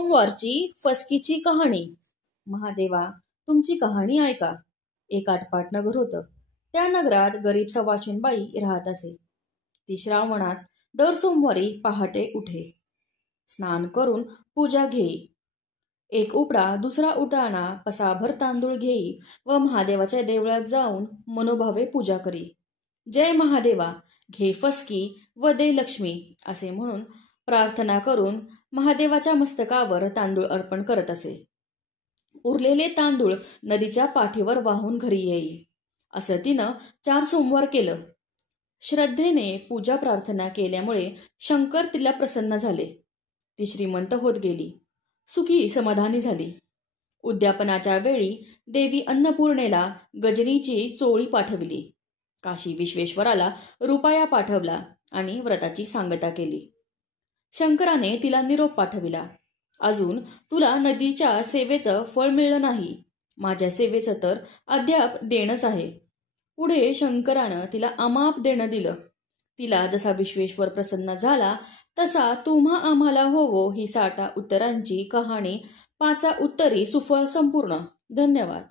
सोमवारची फसकीची कहाणी. महादेवा, तुमची कहाणी ऐका. एक आटपाट नगर होतं. त्या नगरात गरीब सवाशिणबाई राहत असे. ती श्रावणात दर सोमवारी पहाटे उठे, स्नान करून पूजा घेई. एक उपडा दुसरा उठाना पसाभर तांदूळ घेई व महादेवाच्या देवळात जाऊन मनोभावे पूजा करी. जय महादेवा, घे फसकी व दे लक्ष्मी असे म्हणून प्रार्थना करून महादेवाच्या मस्तकावर तांदूळ अर्पण करत असे. उरलेले तांदूळ नदीच्या पाठीवर वाहून घरी येई. असं तिनं 4 सोमवार केलं. श्रद्धेने पूजा प्रार्थना केल्यामुळे शंकर तिला प्रसन्न झाले. ती श्रीमंत होत गेली, सुखी समाधानी झाली. उद्यापनाच्या वेळी देवी अन्नपूर्णेला गजनीची चोळी पाठविली. काशी विश्वेश्वराला रुपया पाठवला आणि व्रताची सांगता केली. शंकराने तिला निरोप पाठविला. अजून तुला नदीच्या सेवेचं फळ मिळलं नाही. माझ्या सेवेचं तर अद्याप देणंच आहे. पुढे शंकरानं तिला अमाप देणं दिलं. तिला जसा विश्वेश्वर प्रसन्न झाला तसा तुम्हा आम्हाला होवो ही 60 उत्तरांची कहाणी 5 उत्तरी सुफळ संपूर्ण. धन्यवाद.